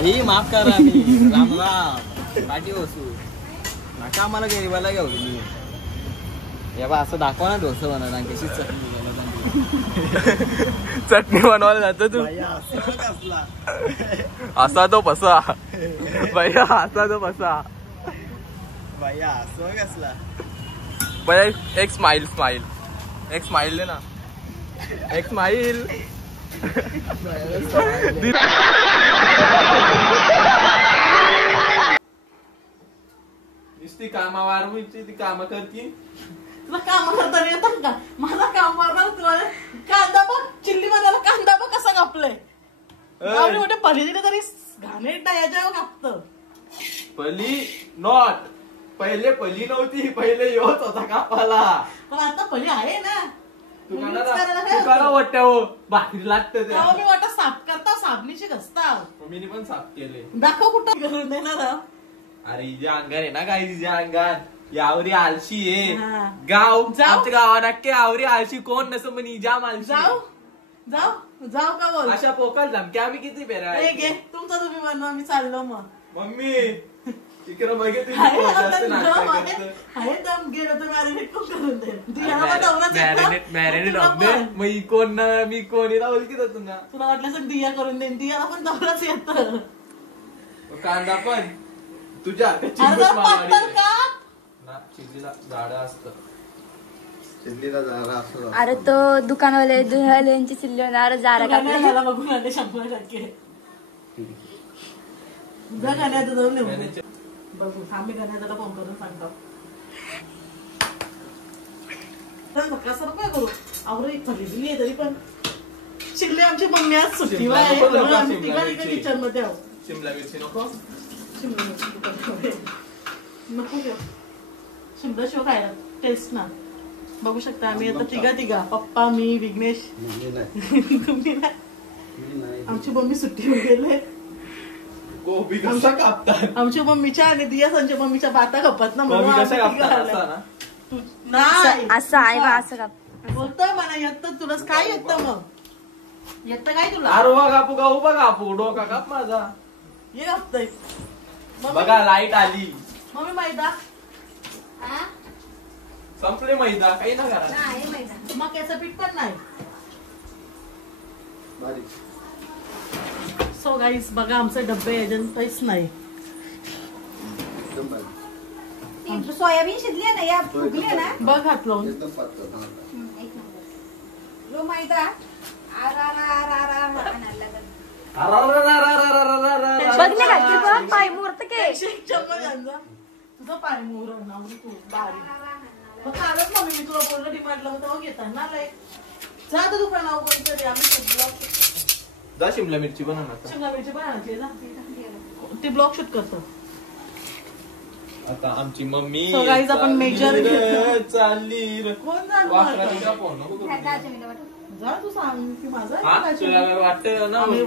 आई माफ करा मी राम राम पाठी बसू नका आम्हाला गरीबाला घेऊ मी या बा असं दाखवा ना डोसा बनवणार कशी चटणी बनवायला जातो तू असा तो फसा भैया असा तो फसा भैया सो कसला भैया एक स्माइल दे ना एक स्माइल नुसती कामावर ती काम करती तुला काम करता येतात का मला काम मारणार तुला कांदा बघ चिल्ली बनायला कांदा बघ कसा कापलाय मोठे पलीकडे तरी घाणे याच्यावर कापत पली नॉट पहिले पली नव्हती पहिले योच होता कापाला पण आता पली आहे ना तुला वाटतं हो भाकरी लागतं ते मी वाटत साफ करता साबणीची घसता मम्मीने पण साफ केले दाखव कुठं करून देणार अरे हिच्या अंगार आहे ना काय हिच्या अंगार यावरी आलशी आहे हा. गाव आमच्या गावात नक्की आवरी आलशी कोण नसं म्हणे जाम आलशी जाऊ जाऊ जाऊ का बोल अशा पोकाल धमक्या आम्ही किती पेरा हे घे तुमचा तुम्ही बनवा मी चाललो मग मम्मी तिकडे बघे तुम्ही आहे जास्त नाश्ता करतं. आहे दम गेलं तर मॅरिनेट कोण करून दे मॅरिनेट ऑफ मग ही कोण मी कोण हिला ओळखीत तुला तुला वाटलं सग दिया करून देईन दियाला पण दौराच येत कांदा पण तुझ्या चिल्लीला झाड असतं अरे तो दुकानवाले दुहाल्यांची चिल्ली होणार जारा मला बघून आले 100% जा गाण्यात जाऊन येऊ बघू आम्ही गाण्याला फोन करून सांगतो कसं नको करू आवडी खरेदी आहे तरी पण चिल्ली आमची मम्मी आज सुट्टीवर आहे आम्ही तिघा किचन मध्ये आहोत शिमला मिरची नको शिमला मिरची नको घेऊ शिमला शिव खायला टेस्ट ना बघू शकता आम्ही आता तिघा पप्पा मी विघ्नेश तुम्ही नाही आमची मम्मी सुट्टीवर गेले कोबी कसा कापतात आमच्या मम्मीच्या आणि दिया संच्या मम्मीच्या बाता खपत ना म्हणून असं आहे बा असं का बोलतोय मला येत तुलाच काय येतं मग येत काय तुला आरोबा कापू का उभा कापू डोका काप माझा ये कापतय बघा लाईट आली मम्मी मैदा संपले मैदा काही ना करा मक्याचं पीठ पण नाही सो गाईस बघा आमचे डब्बे एजंट काहीच नाही सोयाबीन शिजली ना या फुगली ना बघ हात लावून लो मैदा बघले का पाय मुहूर्त के तुझा पाय मुहूर्त तू बारीक कालच मम्मी मी तुला बोललं डिमांडला तेव्हा घेता ना लाईक जा दुकानावर कोणतरी आम्ही जा शिमला मिरची बनव शिमला मिरची बनवायची ते ब्लॉग शूट करतो आता आमची मम्मी आपण मेजर चालली कोण जा तू सांग की माझा तुला वाटतं ना मम्मी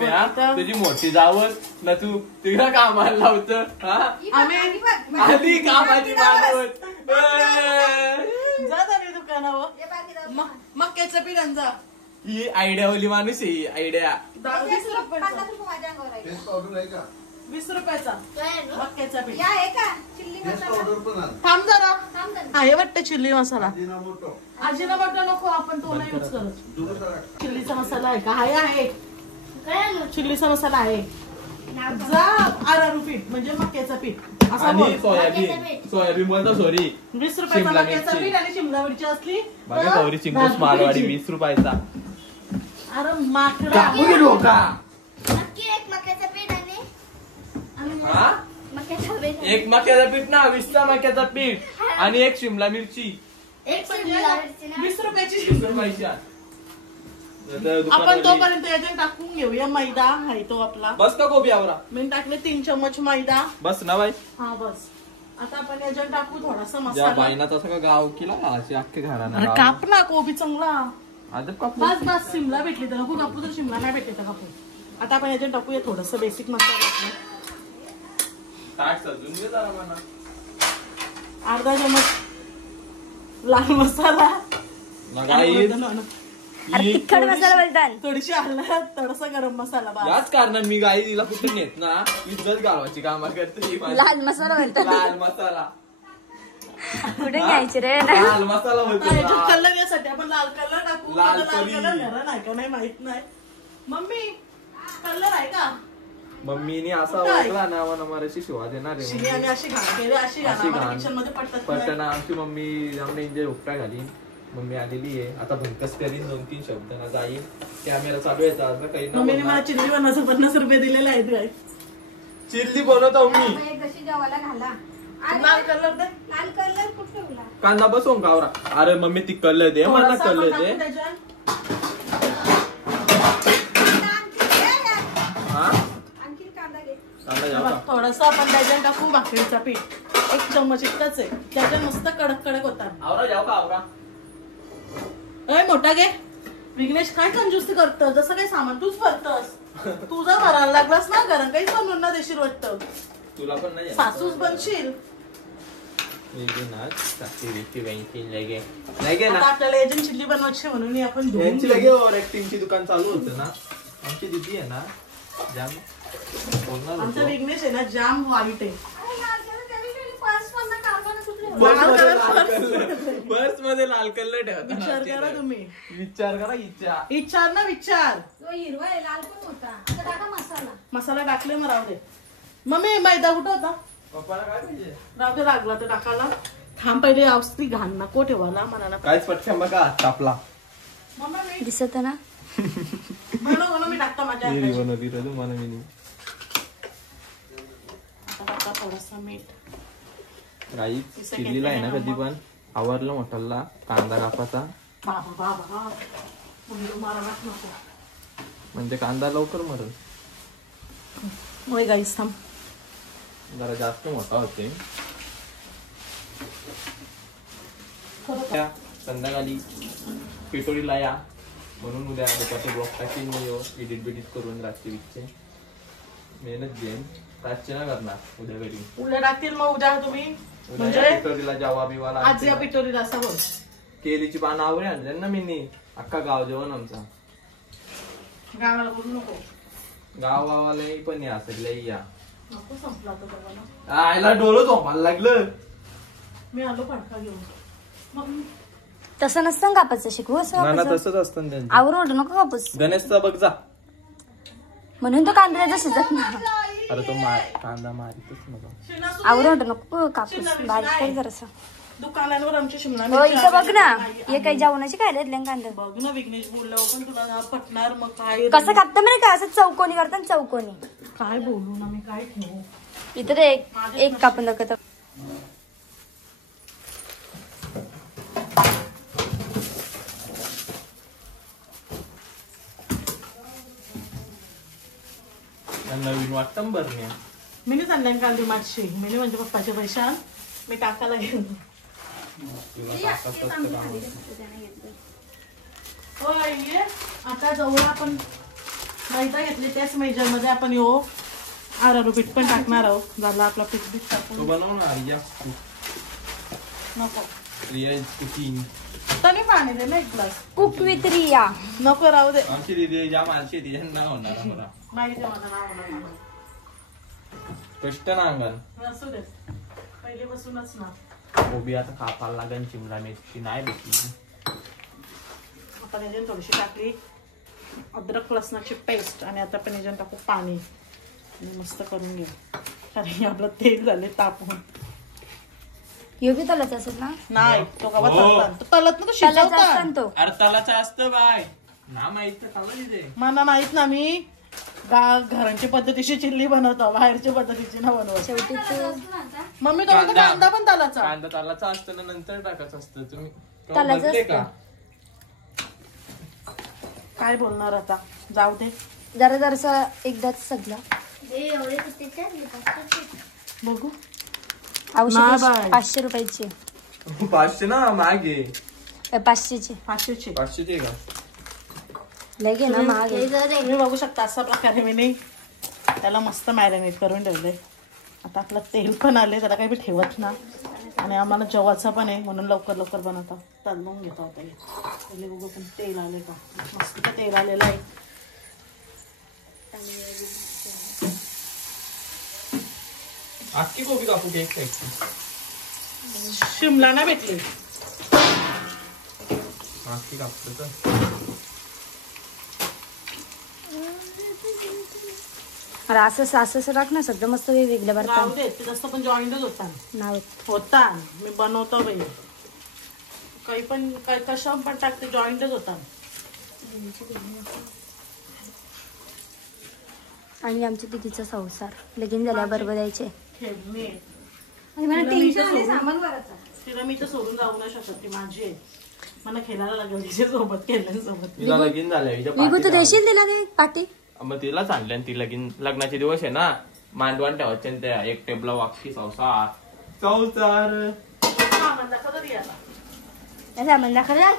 तुझी मोठी जावत ना तू तिला कामाला लावत आधी कामाची मागवत जा तरी दुकानावर मक्याचं पीठ जा ही आयडिया वाली माणूस आहे ही आयडिया 20 रुपयाचा मक्याचा पीठ थांब जरा आहे वाटतं चिल्ली मसाला अजिनोमोटो नको आपण तो नाही यूज करत चिल्लीचा मसाला आहे का आहे चिल्लीचा मसाला आहे जा आरारू पीठ म्हणजे मक्याचं पीठ आणि सोयाबीन बोलतो सॉरी 20 रुपयाचा मक्याचं पीठ आणि शिमला मिरची असली बघा गौरी चिंगूस मारवाडी 20 रुपयाचा अरे माकडा नक्की एक मक्याचं पीठ एक मक्याचं पीठ ना 20चा मक्याचं पीठ आणि एक शिमला मिरची 20 रुपयाची 20 रुपयाची आपण तोपर्यंत याच्यात टाकून घेऊया मैदा आहे तो आपला बस का गोबी आवरा मी टाकले 3 चम्मच मैदा बस ना बाई हा बस आता आपण याच्यात टाकू थोडासा ज्या मसाला बाईना तसं का गाव केला अशी अख्खे घराना अरे काप ना कोबी चांगला आता काप बस बस शिमला भेटली तर नको कापू तर शिमला नाही भेटली तर कापू आता आपण याच्यात टाकूया थोडस बेसिक मसाला ताट सजून घे जरा मला अर्धा चम्मच लाल मसाला अरे तिखट मसाला बोलतात. थोडीशी हळद, थोडासा गरम मसाला बस. याच कारणाने मी गाई तिला कुठे नेत ना, इज्जत घालवायची कामा करते ही माझी. लाल मसाला बोलतात. लाल मसाला कुठे न्यायचे रे. लाल मसाला बोलतो. कलर यासाठी आपण लाल कलर टाकू. लाल लाल परी. कलर घरा नाही का नाही माहित नाही. मम्मी कलर आहे का? मम्मीने असा ओळखला ना मला मराठी शिवा देणार आहे. शिवी आणि अशी घाण केली, अशी घाण अशी आम्हाला घाण. किचन मध्ये पटत नाही. पटना आमची मम्मी आम्ही इंजे उपटा घाली. मम्मी आलेली आहे आता भंकस करीन 2-3 शब्द ना जाईल. कॅमेरा चालू आहे आता काही मम्मीने मला चिल्ली 50 रुपये दिलेले आहेत काय. चिल्ली बनवतो मी. कशी जेवायला घाला. लाल कलर दे. लाल कलर कुठे ठेवला? कांदा बसवून कावरा. अरे मम्मी ती कलर दे मला थोडासा कलर आपण दे. टाकू त्याच्यात. हा आणखी कांदा घे. कांदा जाऊ का? थोडंसं आपण त्याच्यात टाकू भाकरीचा पीठ. 1 चम्मच इतकंच आहे. त्याच्यात मस्त कडक कडक होतात. आवरा जाऊ का आवरा. अय मोठा घे. विघ्नेश काय कंजूस्ती करतं, जसं काही सामान तूच भरतस. तुझा भरायला लागलास ना, घरात काहीच बनवून ना देशील वाटतं. तुला पण नाही सासूच बनशील. आता आपल्याला एजंट चिल्ली बनवायची म्हणून आपण धुवून यांची घेऊ. लगे ओव्हर ऍक्टिंगची दुकान चालू होतं ना. आमची दीदी आहे ना जाम बोलणार आमचा होतो. विघ्नेश आहे ना जाम वाईट आहे. अरे लाल कलर त्यावेळी पर्स मधनं काढला ना कुठे? पर्स मध्ये लाल कलर ठेवता. विचार करा तुम्ही. विचार करा इच्छा. विचार ना विचार. तो हिरवा आहे, लाल पण होता. आता टाका मसाला. मसाला टाकले मग राहू दे. मम्मी मैदा कुठं होता? पप्पाला काय पाहिजे राहू दे, लागला तर टाकायला. थांब पहिले औषधी घाण नको ठेवायला मला. कायच पटकन बघा तापला. मम्मी दिसत ना. बनव मी टाकतो माझ्या हाताची. बनवली रे मला मी. आता टाका थोडासा मीठ. गाईच चिल्लीला आहे ना कधी पण आवरलं मोठाला कांदा कापाचा बाबा बाबा मुली मारायलाच नको. म्हणजे कांदा लवकर मरल. होय गाईस थांब. जरा जास्त मोठा होते. त्या संध्याकाळी पेटोरीला या म्हणून उद्या दुपारचे ब्लॉग टाकीन मी एडिट बिडिट करून रातचे विकचे मेहनत घेईन. रातचे ना करणार उद्या घरी. उद्या टाकतील मग उद्या तुम्ही उद्या म्हणजे पेटोरीला जावा बिवाला आज या पिटोरीला असं बोल. केलीची पानं आवडे आणले ना मी अख्खा गाव जेवण आमचा. गावाला बोलू नको. गावावाला पण या सगळ्या या. नको संपला आता तुम्हाला. आयला डोळं झोपायला लागलं. मी आलो फडका घेऊन. मग तसं नसतं कापायचं शिकवू असं ना कापायचं. तसंच असतं त्यांचं. आवरून ओढ नको कापूस. गणेशचा बघ जा. म्हणून तो कांद्याचा शिजत ना. अरे तो कांदा मारितच नका. आवरून ओढ नको कापूस. बारीक कर जरासा. दुकानांवर आमची शिमला हो इथं बघ ना. हे काही जेवणाची काय घेतल्या कांदा. बघ ना विघ्नेश बोलल्यावर पण तुला ना पटणार. मग काय कसं कापतं म्हणजे काय असं चौकोनी करतात चौकोनी. काय बोलू ना मी काय ठेवू. इथं ते एक कापून दाखवत. नवीन वाटतं बरं. मी नाही संध्याकाळी कांदी मागशी. मी म्हणजे पप्पाचे पैशा मी टाकायला गेलो. होय ये. आता जवळ आपण मैदा घेतली त्याच मेजर मध्ये आपण येऊ आरारू पीठ पण टाकणार आहोत. झाला आपला पीठ बीठ तो टाकून. बनव ना या नको कुकिंग. तरी पाणी दे ना 1 ग्लास. Cook with Riya. नको राहू दे. आमची दीदी ज्या माणशी तिच्या नाव होणार आम्हाला. माहिती आहे मला नाव होणार मला. कष्ट ना अंगण असू दे पहिले बसूनच ना. कोबी आता कापायला लागेल. शिमला मिरची नाही भेटली. आपण याच्यात थोडीशी टाकली अद्रक लसणाची पेस्ट आणि आता आपण याच्यात टाकू पाणी आणि मस्त करून घेऊ. कारण आपलं तेल झाले तापवून. यो बी तलाच असेल ना. नाही तो कवा हो. तळतात. तो तळत ना तो तलाचा शिजवतात. असताना तो. अरे तलाचं असतं बाय ना माहित खाल्लं तिथे. मला माहित ना. मी घरांच्या पद्धतीची चिल्ली बनवतो बाहेरच्या पद्धतीची ना बनवत. शेवटी तू मम्मी तो म्हणतो कांदा पण तलाचा. कांदा तालाचा असतं ना नंतर टाकायचं असतं. तुम्ही तालाचं बघले असतं. का? काय बोलणार आता जाऊ दे. जरा जरासा एकदाच सगळा बघू. औषध बाय. 500 रुपयाची. 500 ना मागे 500ची. 500ची 500 का लगे ना महाग आहे. तुम्ही बघू शकता अशा प्रकारे मी त्याला मस्त मॅरिनेट करून ठेवलंय. आता आपलं तेल पण आले त्याला काही बी ठेवत ना. आणि आम्हाला जेवायचं पण आहे म्हणून लवकर लवकर बनवतो. तळून घेतो आता. पहिले बघू आपण तेल आले का. मस्त तेल आलेलं आहे. अख्खी कोबी कापू की एक शिमला ना भेटली. अख्खी कापतो तर अरे असं टाक ना सगळं मस्त वेगवेगळ्या राहू बरं दे ते जास्त पण जॉईंटच होता नाव होता. मी बनवतो बाई काही पण कशा पण टाकते जॉईंटच होता. आणि आमच्या दिदीचा संसार लगीन झाल्याबरोबर द्यायचे. खेळणे आणि मला टेन्शन आले सामान भरायचं. तिला मी तर सोडून जाऊ नाही शकत. ती माझी आहे. मला खेळायला लागेल तिच्या सोबत खेळण्यासोबत. तिला लगीन झालंय विगू तू देशील तिला ते पाठी. मग तिलाच आणले ती लग्नाचे दिवस आहे ना. मांडवान ठेवायचे ना त्या एक टेबला वाक्षी संसार सामान दाखवतो ती आता. सामान दाखवला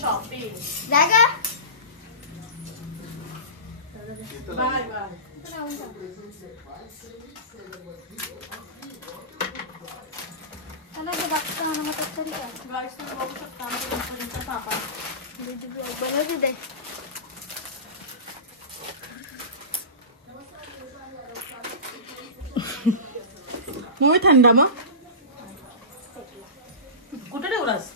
शॉपिंग जागा बाय बाय. त्याला ते बघता आणि मग तरी काय. गाईस तुम्ही बघू शकता आमच्या गणपतीचा सापा. बनवते ते. मूवी थंड मग कुठे ठेवलास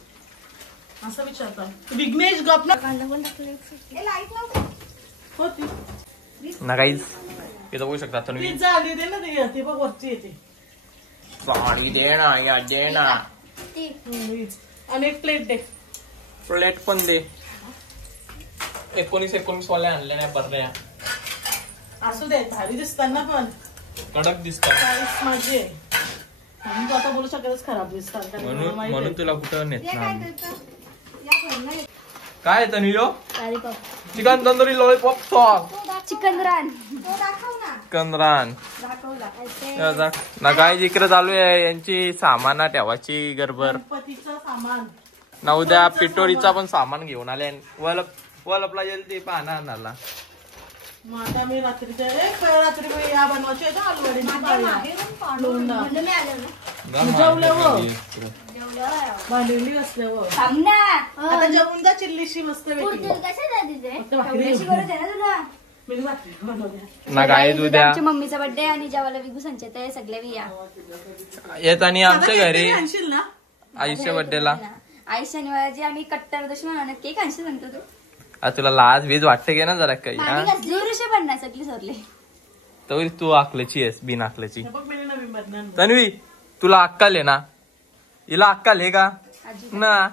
असं विचारतात. विघ्नेश गप ना हे लाईट नव्हतं. होती ना काहीच इथं बघू शकता तुम्ही. पिझ्झा आली दे ना ते बघ वरती येते. पाणी दे ना या दे ना. आणि एक प्लेट दे. प्लेट पण दे. 19 वाले आणले नाही बरण्या. असू दे भारी दिसताना पण कडक दिसतात साईज माझी आहे. म्हणून तू आता बोलू शकतच खराब दिसतात कारण मला माहिती आहे. म्हणून तुला कुठं नेत हे ना. काय करतं? या भरणं येतं. काय येतं नियो lollipop chicken tandoori lollipop sauce chicken रान तो दाखव ना. कंदरान दाखवला. ना काय जिकडे चालू आहे यांची सामान ठेवायची गडबड. गणपतीचं सामान ना उद्या पिटोरीचा पण सामान घेऊन आले. वलपला गेल ते पाहणार नाला. मग आता मी रात्री या बनवायची आहे ना आलूवडीची लोणचं. म्हणजे मी आले ना. भांडवली असल्यावर थांब ना. आता जेवून जा चिल्लीशी मस्त पैकी. फक्त भाकरी मी भाकरी बनवल्या. ना काय उद्या आमच्या मम्मीचा बर्थडे आणि जेवायला विगू संचेत आहे सगळे विया. येत आणि आमच्या घरी आणशील ना. आईच्या बर्थडेला आई शनिवारची आम्ही कट्टर दुश्मन केक आणशी म्हणतो तू. तुला लाज बीज वाटते की ना जरा काही हा जोरशे पण नाही सगळी सरले. तरी तू आकल्याची आहेस बिन आकल्याची. हे बघ मी नवीन बदनाम. तन्वी तुला अक्कल आहे ना. हिला अक्कल आहे का ना.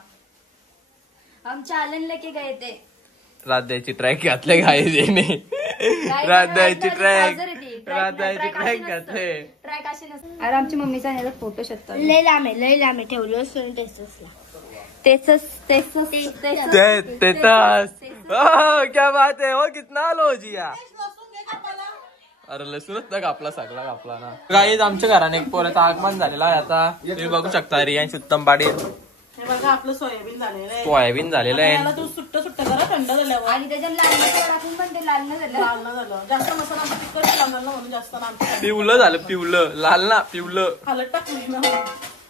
आमच्या आलन लेके गए ते राधाची ट्रॅक घातले काय देणे. राधाची ट्रॅक घातले. ट्रॅक असे नसते. अरे आमच्या मम्मीचा याचा फोटो शकतो. लय लांबे ठेवलं टेस्टसला. क्या बात है हो कितना लोजिया. अरे लसूणच ना कापला सगळा कापला ना. काही आमच्या घराने एक पोराचं आगमन झालेला आहे. आता तुम्ही बघू शकता रियांश उत्तम पाडी हे बघा आपलं सोयाबीन झालेलं आहे. सोयाबीन झालेलं आहे. याला तू सुट्ट करा थंड झाल्यावर. आणि त्याच्यात लाल मसाला टाकून पण ते लाल न झालं. लाल ना झालं जास्त मसाला आमचं तिखट लागलं ना म्हणून जास्त ना आमचं पिवलं झालं पिवलं लाल ना पिवलं. हालत टाकली ना.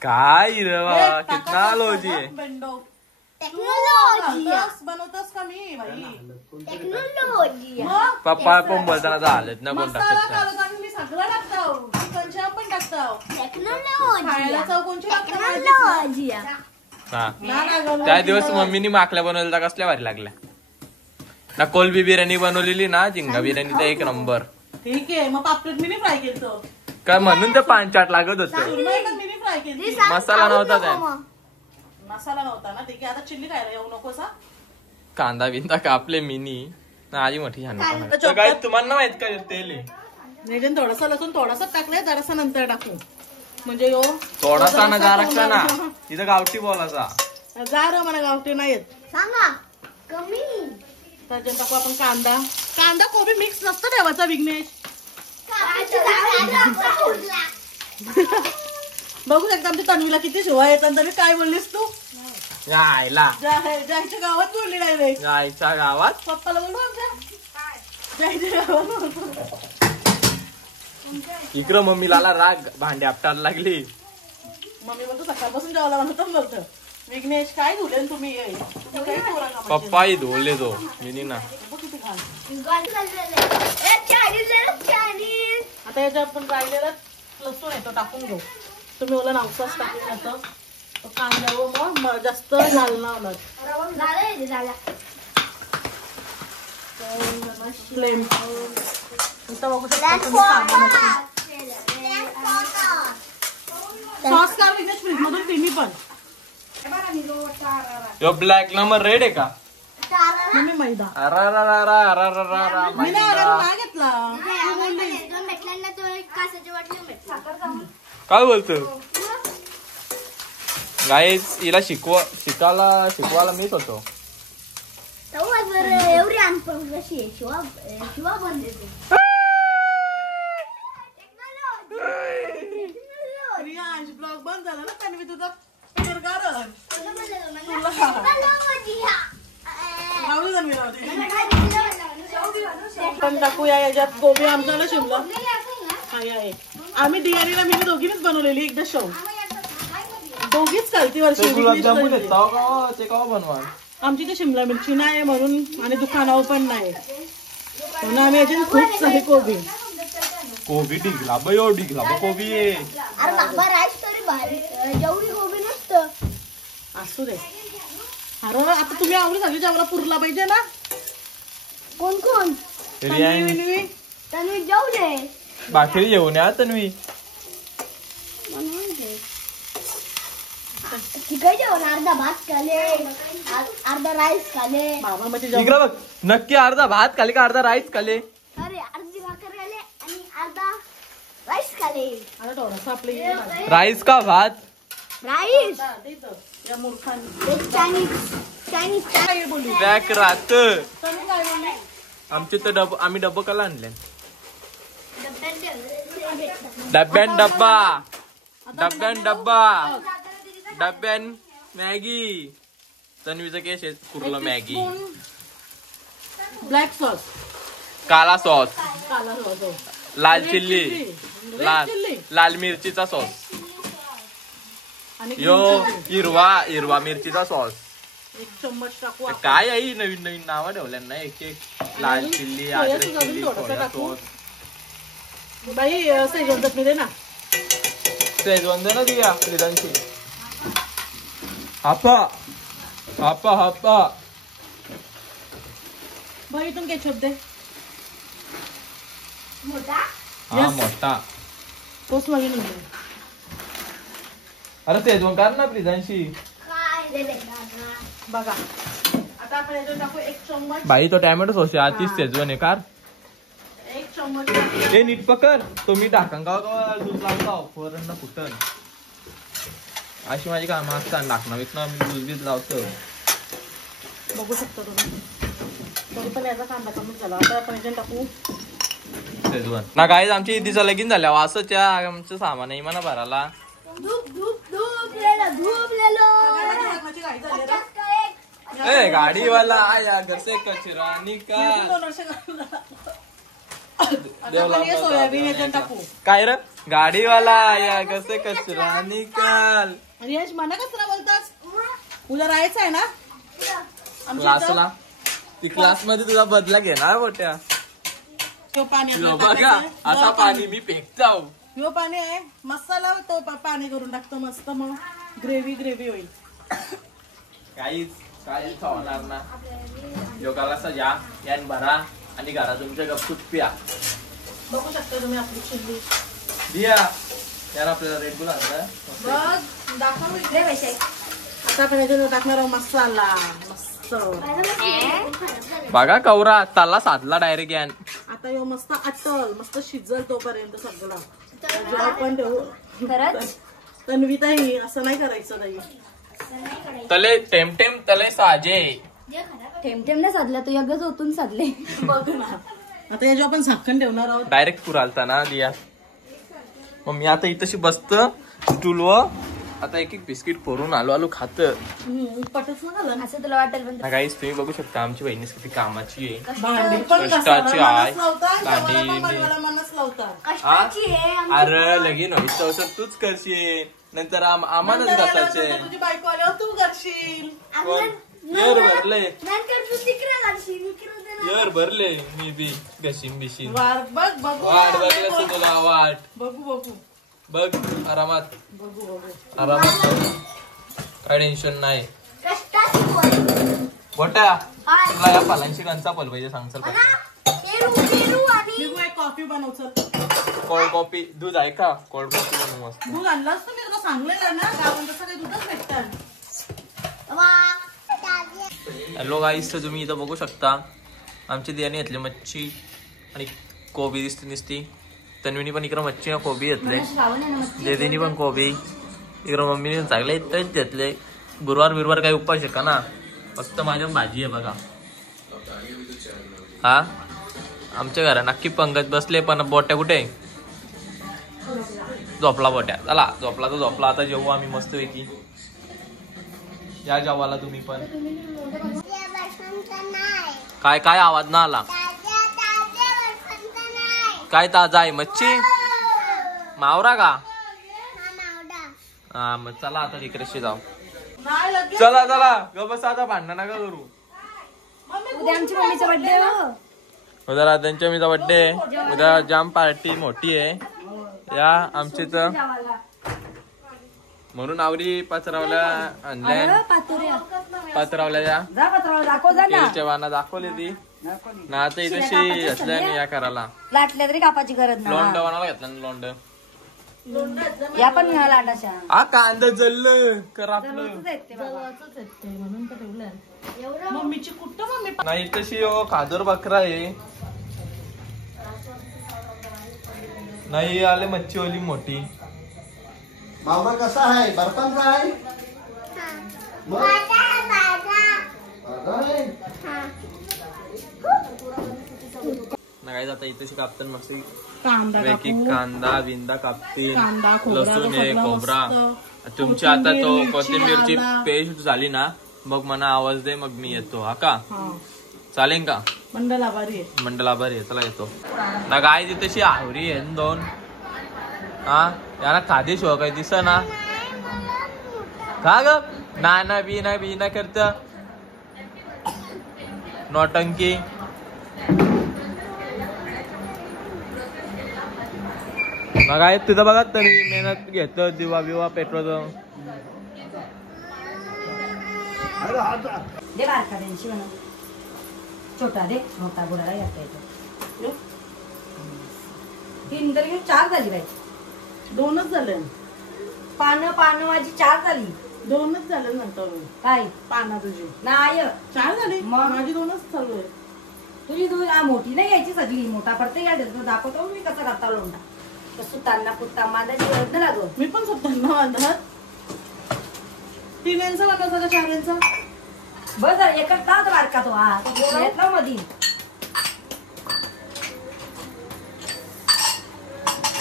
काय रे बाबा कितना लोजी आहे. बेंडो टेक्नॉलॉजी. बनवतोस का मी भाई. टेक्नॉलॉजी. मग पप्पा पण बोलताना झालेत ना कोण मसाला टाकत काढत आणि मी सगळं टाकतो. चिकनच्या पण टाकतो. टेक्नॉलॉजी. खायला चौकोनची टाकतो. टेक्नॉलॉजी. हा ना ना गं, त्या दिवस मम्मीनी माकल्या बनवल्या कसल्या भारी लागल्या ना. कोलबी बिर्याणी बनवलेली ना झिंगा बिर्याणी तर एक नंबर. ठीक आहे मग पापलेट मी फ्राय केलं. काय म्हणून ते पानचाट लागत होत. मी फ्राय केली. मसाला नव्हता त्या. मसाला नव्हता ना. ठीक आहे आता चिल्ली खायला येऊ नकोस हा. कांदा बिंदा कापले मिनी ना आजी मोठी छान. काय तुम्हाला माहित काय तेल आहे. निजन थोडासा लसूण थोडासा टाकलाय जरासा नंतर टाकू म्हणजे यो थोडासा ना जारकचा ना तिथं गावठी बोलाचा. जार मला गावठी नाही येत. सांगा कमी. त्याच्यात टाकू आपण कांदा कोबी मिक्स नसतं ठेवायचा विघ्नेश. बघू शकता आमच्या तन्वीला किती शिवाय येतात. तरी काय बोललीस तू. गायला जायच्या गावात बोलली नाही रे. गायच्या गावात पप्पाला बोलू आमच्या जायच्या गावात. इकडं मम्मीला राग भांडे आपटायला लागली. मम्मी म्हणतो सकाळपासून जेवायला म्हणतो बोलतं विघ्नेश काय धुले न तुम्ही हे? तुम्ही काय पोरा कामाचे? पप्पाही धुवले तो मी ना. बघ किती घाण. चायनीज आता याच्यात आपण राहिलेला लसूण येतो टाकून घेऊ. तुम्ही ओला नावसाच टाकून येतं कांद्यावर मग जास्त लाल नाही होणार. फ्लेम इथं बघू शकता तुम्ही साबणाची. सॉस का विघ्नेश फ्रीज मधून पिमी पण यो ब्लॅक नंबर रेड आहे का? मी मैदा अरारारारारारारारा, मी नाही मैदा. काय घेतला. काय बोलतो गाईस? हिला शिकवायला मीच होतो. एवढी अनपण कशी आहे शिवा बनले रियांश ब्लॉग बंद झाला ना तन्वी तुझा गारण पण टाकूया याच्यात कोबी आमचा ना शिमला काय आहे. आम्ही दियारीला मी दोघींनीच बनवलेली एकदा शो दोघीच चालती वर्षी. गुलाबजामुन आहेत का? ते का बनवा? आमची ते शिमला मिरची नाही म्हणून आणि दुकानावर पण नाही म्हणून आम्ही याच्यात खूप सारे कोबी ढिगला बयो ढिगला कोबी आहे. अरे बाबा राईस तरी भारी जेवढी कोबी नसतं. असू दे. अरे आता तुम्ही आवडी झाली जेवढा पुरला पाहिजे ना. कोण कोण तन्वी तन्वी जाऊ दे भाकरी घेऊन या तन्वी. तिकडे जेवण अर्धा भात खाले अर्धा राईस खाले. बाबा म्हणजे इकडे बघ नक्की अर्धा भात खाले का अर्धा राईस खाले? अरे अर्धी भाकर खाले आणि अर्धा राईस खाले. आता थोडासा आपले राईस का भात? राईस या मूर्खांनी एक चायनीज काय बोलली. बॅक राहत तन्वी काय बोलली. आमचे तर आम्ही डब्बा कला आणले. डब्यान डब्बा डब्यान डब्बा डब्यान मॅगी. तन्वीचं केस आहे कुर्ला मॅगी. ब्लॅक सॉस काला सॉस काला सॉस लाल चिल्ली लाल चिल्ली लाल मिरचीचा सॉस. आणि यो हिरवा मिरचीचा सॉस. एक चम्मच टाकू आपण. काय आहे नवीन नवीन नावं ठेवल्यांना एक एक लाल चिल्ली सोया अद्रक सॉस अजून चिल्ली थोडंसं सोया टाकू. सॉस. बाई सेजवान चटणी दे ना. शेजवान दे ना दिया प्रिदांशी. हापा हापा हापा. बाई इथून केचप दे. हा मोठा. तोच मागे अरे शेजवान कर ना प्रिदांशी. बघा आता आपण याच्यात टाकू एक चम्मच. बाई तो टॅमॅटो सॉस आहे आधीच शेजवान आहे कार. एक चम्मच हे नीट पकड. तुम्ही ढाकंगा दूध लावता फोरांना फुटन अशी माझी कामं असतात. ढाकणं विकणं दूध बीज लावतो. बघू शकता तुम्ही. तरी पण याचा कांदा कमी झाला. आता आपण याच्यात टाकू शेजवान ना. गाईज आमची ईदीचं लगीन झाल्या असंच्या आमचं सामान आहे म्हणा भराला. लग्नाची घाई झाली रे. ए गाडीवाला आया घर से कचरा निकाल. 2 वर्ष आता आपण हे सोयाबीन याच्यात टाकू. काय रे गाडीवाला आया घर से कचरा निकाल. आणि यश मला कचरा बोलतास. उद्या राहायचं आहे ना क्लासला. ती क्लास मध्ये तुझा बदला घेणार मोठ्या. तो पाणी बघा असा पाणी मी फेकताव. ह्यो पाणी आहे मसाला तो पाणी करून टाकतो मस्त. मग ग्रेव्ही होईल. काहीच होणार ना. योगाला सजा यान भरा आणि घरा तुमच्या गपचूप प्या. बघू शकता तुम्ही आपली चिल्ली. दिया यार आपल्याला रेड बुल आणलं. बघ दाखव इकडे. आता आपण याच्यात टाकणार आहोत मसाला मस्त. बघा कवरा ताला साधला डायरेक्ट यान. आता ह्यो मस्त अटल मस्त शिजल तोपर्यंत सगळं. जेव्हा आपण ठेवू तन्वीताई असं नाही करायचं ताई. तले टेमटेम तले साजे. ठेमठेमने साधला तो यगच ओतून साधले. बघ ना. आता याच्यावर आपण झाकण ठेवणार आहोत. डायरेक्ट पुरालता ना दिया. मग मी आता इथशी बसत स्टूलवर. आता एक एक बिस्किट फोडून आलो खात. पटच ना असं तुला वाटेल पण गाईस तुम्ही बघू शकता आमची बहिणी किती कामाची आहे. भांडी पण कष्टाची आहे. भांडी भांडी मनच लावतात. अरे लगीन होईल तसं तूच करशील. नंतर आम्हालाच नंतर घासायचे. आल्यावर तुझी बायको आल्यावर तू करशील. कोण? येर भरले नंतर तू तिकडे जाशील, इकडे जाणार. येर भरले मी बी घशीम बिशीम. वाट बघू वाट बघलं तुला वाट बघू बघ आरामात बघू आरामात बघ. काय टेन्शन नाही. कष्टाची पोळी. गोट्या हाय. तुला या पालांची गंचा पल पाहिजे सांगचाल का? म्हणा, पेरू आणि मी एक कॉफी बनवचं. कोल्ड कॉफी दूध आहे का? कोल्ड कॉफी बनवू मस्त. दूध आणलास तर मी तुला सांगलेलं ना गावात तसं काही दूधच भेटतात. वा. हॅलो गाईस, तर तुम्ही इथं बघू शकता आमची दियाने घेतली मच्छी आणि कोबी दिसते नुसती. तन्वीनी पण इकडं मच्छी ना कोबी घेतले. दीदीनी पण कोबी. इकडं मम्मीने चांगले तेच घेतले. गुरुवार बिरुवार काही उपास आहे का ना, फक्त माझ्या भाजी आहे बघा. हा आमच्या घरा नक्की पंगत बसले, पण बोट्या कुठे? झोपला बोट्या. चला झोपला तर झोपला. आता जेवू आम्ही मस्तपैकी. या जेवायला तुम्ही पण. काय काय आवाज ना आला? काय ताजा आहे मच्छी? मावरा का? हा मग चला आता तिकडेशी जाऊ. नाही लगेच. चला चला ग बस, आता भांडण नका करू. उद्या आमची मम्मीचा बर्थडे हो. उद्या राधांच्या मीचा बर्थडे आहे. उद्या जाम पार्टी मोठी आहे. या आमची तर म्हणून आवरी पाचरावल्या आणल्या. पाचरावल्या तेलच्या वाना दाखवली ती ना. आता इथेशी असल्या या करायला लाटल्या तरी कापाची गरज नाही. लोंड बनायला घेतला ना लोंड. या पण लाटाशा हा कांदा जल्ल कर आपलं म्हणून तर ठेवलंय. मम्मीची कुठं मम्मी नाही तशी हो. खादर बकरा आहे. नाही आले मच्छी ओली मोठी. मामा कसा आहे? बर्फांचा आहे? मग? बाजा आहे? नाही जाता इथेशी कापतात मस्त. कांदा वेकी कापू. कांदा बिंदा कापतील. कांदा, खोबरा, लसूण आहे, सगळं खोबरा. मस्त. तुमची आता तो कोथिंबीर, कोथिंबीरची मिरची, पेस्ट झाली ना, मग मला आवाज दे, मग मी येतो. हा का हा चालेल का? मंडल आभारी आहे. मंडल आभारी आहे. चला येतो ना. गाय तिथेशी आवरी आहे न दोन. हा याला खादी शो काय दिस ना का ग? नाना बिना करत नौटंकी. मग आहे तिथं बघा तरी मेहनत घेत दिवा बिवा पेट्रोल. दे बारका त्यांची म्हणा. छोटा दे, मोठा बुडाला घालता येतो. 3 तरी 4 झाली बाई. 2च झाले. पानं माझी 4 झाली. 2च झाले नंतर काय पाना तुझी नाही 4 झाली. मग? माझी 2च चालू आहे. तुझी दूध मोठी नाही घ्यायची सगळी. मोठा पडते घ्यायचं. दाखवतो मी कसं करता लोंडा. सुतांना पुत्ता माझ्याची गरज नाही लागत. मी पण स्वतःना बांधत. 3 यांचा बांधायचा का 4 यांचा? बस एकच तास बारका तो. हा घेतला मधी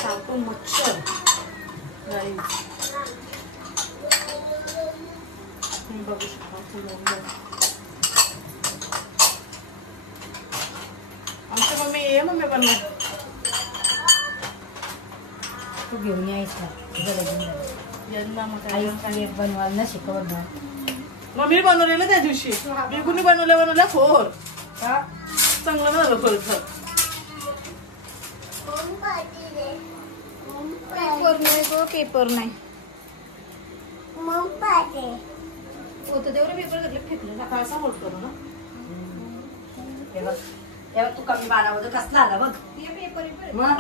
सांगतो मच्छर. तुम्ही बघू शकता. आमची मम्मी ये मम्मी बनवा. तू घेऊन यायचा यांना मग काय? आई बनवायला ना शिकवत ना. मम्मी बनवलेलं त्या दिवशी. मी कुणी बनवल्या खोर का चांगलं बनवलं खरं. पेपर नाही मग होतं तेवढं पेपर घेतलं फेकलं ना. काय बोलतो करू ना. तेव्हा तू कमी बारावर कसला आला बघ. मग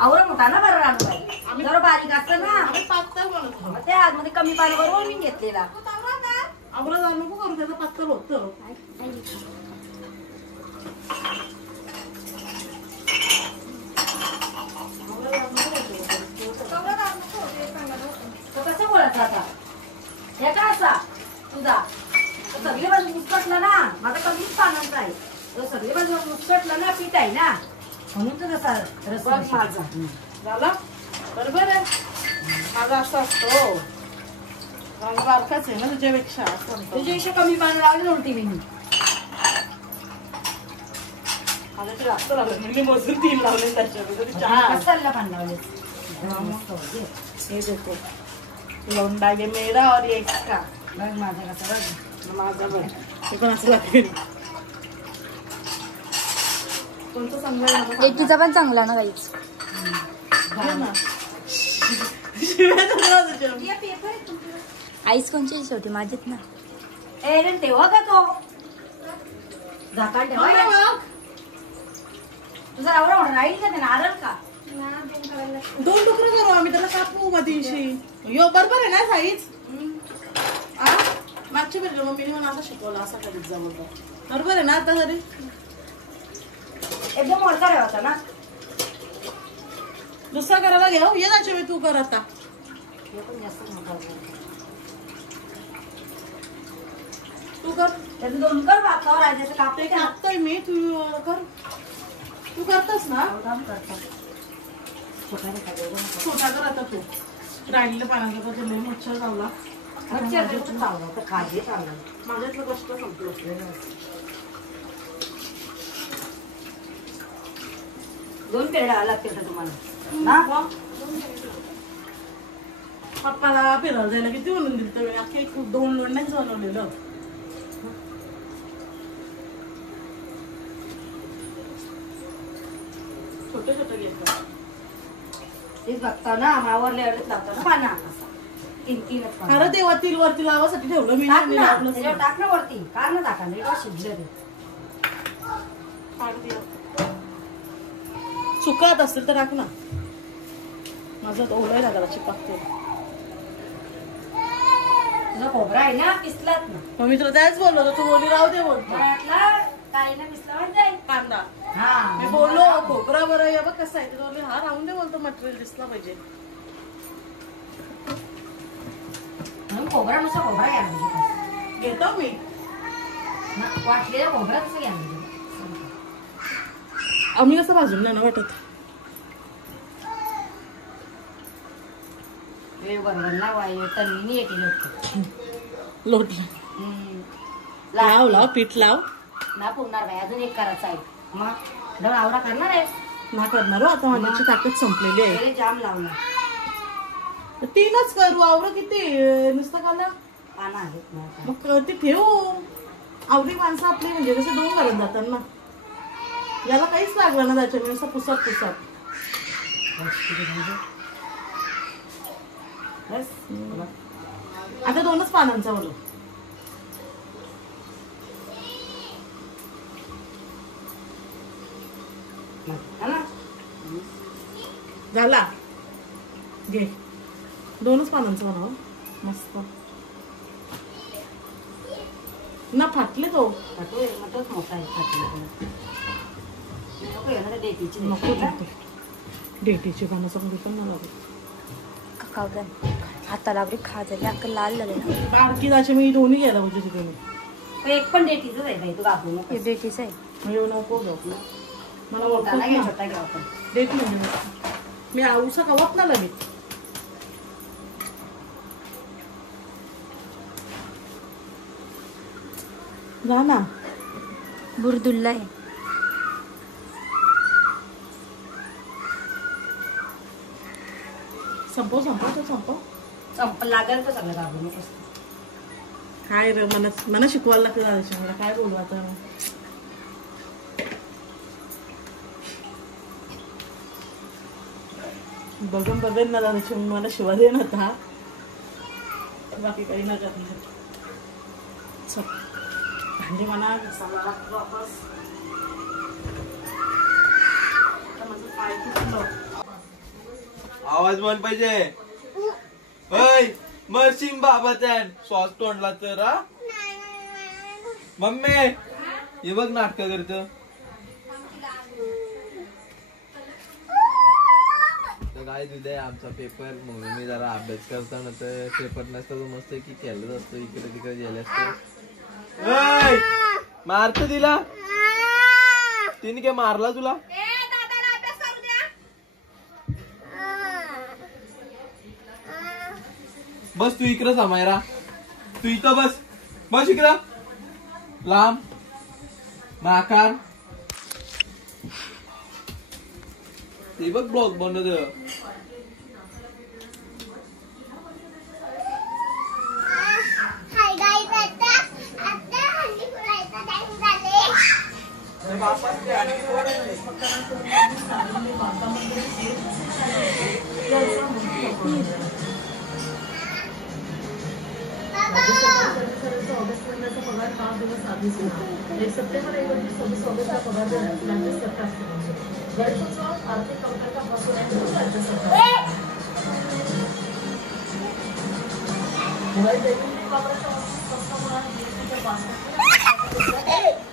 आवडा मोठा ना बरं राहतो बाई. जरा बारीक असतं ना. आम्ही पातळ बनवतो. मग ते आतमध्ये कमी पाण्यावर मी घेतलेला. आवडा जाऊ नको करू. त्याचं पातळ होतं. कसं बोलायचं आता हे का असा तुझा सगळी बाजू मुसकटला ना. माझा कमीच पाण्याचा आहे. तो सगळी बाजू मुसकटला ना. पीठ आहे ना म्हणून तर तसा रस माझा झाला बरोबर आहे. माझा असं असतो. माझा बारकाच आहे ना तुझ्यापेक्षा. तुझ्यापेक्षा कमी पाणी लावली नव्हती मी. मला ते जास्त लागलं. मी मोजून 3 लावले त्याच्यामध्ये. 4 कसाला पाणी लावले. हे देतो. लौंडा ये मेरा और ये इसका. बघ माझं कसं बघ. माझा बघ. हे पण असं लागेल. कोणतं चांगलं आहे? एकीचा पण चांगला ना काहीच. घे ना. शिव्या तर रोज या पेपर आहे तुमच्याकडे. आईस कोणची शेवटी माझीच ना. ए रे तेव्हा का तो झाकण ठेवा हो ना या. मग. तुझा आवरा राहील का ते नारळ का. दोन तुकडे करू आम्ही त्याला कापू मधीशी. यो बरोबर आहे ना साईज. मागच्या वेळेला मम्मीने मला असं शिकवलं असा कधीच जा बोलतो. बरोबर आहे ना आता तरी. एकदम मोठा होता ना. दुसरा करायला घेऊ ये ना मी तू कर आता. हे पण जास्त मोठा होता. तू कर. त्याचं दोन कर वाकावर आहे जसं ते कापते का. कापतोय मी तू कर. तू करतोस ना. काम करतात. छोटा छोटा कर आता तू. राहिलेलं पाण्याचा तर लई मच्छर चावला. चावला तर खाली चावला. माझ्यातलं कष्ट संपलं. दोन पेढा लागतील का तुम्हाला ना. पप्पाला फिरायला जायला किती बनवून दिलं तर अख्खे 2 लोंढ्यांचं बनवलेलं. छोटे छोटे घेतलं. तेच बघता ना मावरले अडत लावता ना पाना. तीनच पानं. अरे देवा तिल वरती लावासाठी ठेवलं मी. टाक नाही ना लावलंच त्याच्यावर नाही. टाक ना वरती. का ना टाका नाही शिजलं ते. सुकत असतील तर टाक ना. माझा तो ओलाय लागला चिपकतो. तुझा खोबरा आहे ना पिसलात ना. मग मी तुला त्याच बोललो होतो. तू बोली राहू दे बोलतो. म्हटलं काही ना पिसला म्हणजे कांदा हा मी बोललो खोबरा बरं या बघ कसं आहे ते बोलले हा राहून दे बोलतो मटेरियल दिसला पाहिजे. म्हणून खोबरा नुसतं खोबरा घ्या म्हणजे घेतो मी. वाटलेला खोबरा कसं घ्या म्हणजे आम्ही कसं भाजून नाही ना वाटत. बरोबर ना वाय तन्वीनी येते लोटलं. लाव लाव पीठ लाव. ना पुरणार बाई अजून एक करायचं आहे. मग डबा आवडा करणार आहेस ना करणार हो आता माझ्याची ताकद संपलेली आहे. तरी जाम लावला. 3च करू. आवरं किती नुसतं खाला पानं आहेत ना. मग ती ठेवू. आवडी माणसं आपली म्हणजे कसं 2 घालून जातात ना. याला काहीच लागलं ना त्याच्या नुसतं पुसत पुसत. बस आता 2च पानांचा बोलू. झाला घे. 2च पानांचा बनव मस्त ना. फाटले तो मटच मोठा आहे. नको जाते. डेटीची पानं सगळी पण ना लागत. काका आता लागली खा झाली अक्का लाल झाले ना. बारकी जायचे मी दोन्ही गेला म्हणजे तिथे. एक पण डेटीच आहे बाई. तू कापू नको. हे बेटीच आहे. म्हणजे नको जाऊ मला मोठा नाही घ्या, वाटत छोटा घ्या आपण. डेट म्हणजे मी औसा कवत ना लगेच. जा ना. बुरदुल्ला आहे. संपव संपव तो संपव. संप लागेल तर सगळं कापू नको. काय रे मला शिकवायला लागतं दादाची. मला काय बोलू आता. बघेन ना दादाची. मला शिवा दे ना आता. बाकी काही न करणार. चल भांडी म्हणा घासायला लागतो वापस. माझं पाय तुटलं. आवाज बंद पाहिजे. ओय मरशीम बाबा त्यान सॉस तोंडला तर. मम्मी हे बघ नाटक करत. काय तुझे आमचा पेपर म्हणून मी जरा अभ्यास करताना तर पेपर नसता तो मस्त की केलं असतो. इकडे तिकडे गेले असतो. मारत तिला. तिने काय मारला तुला. बस तू इकडं समायरा. तू इथं बस. बस इकडं. लांब नाकार. ते बघ ब्लॉग बनवत. ऑगस्ट महिन्याचा पगार 5 दिवस आधीच होणार. सप्टेंबर 26 ऑगस्टला पगार राज्य सरकार गणेशोत्सवात आर्थिक कमतरता राज्य सरकार मोबाईल दैनंदिन वापराच्या वस्तू स्वस्त होणार जीएसटीच्या 65%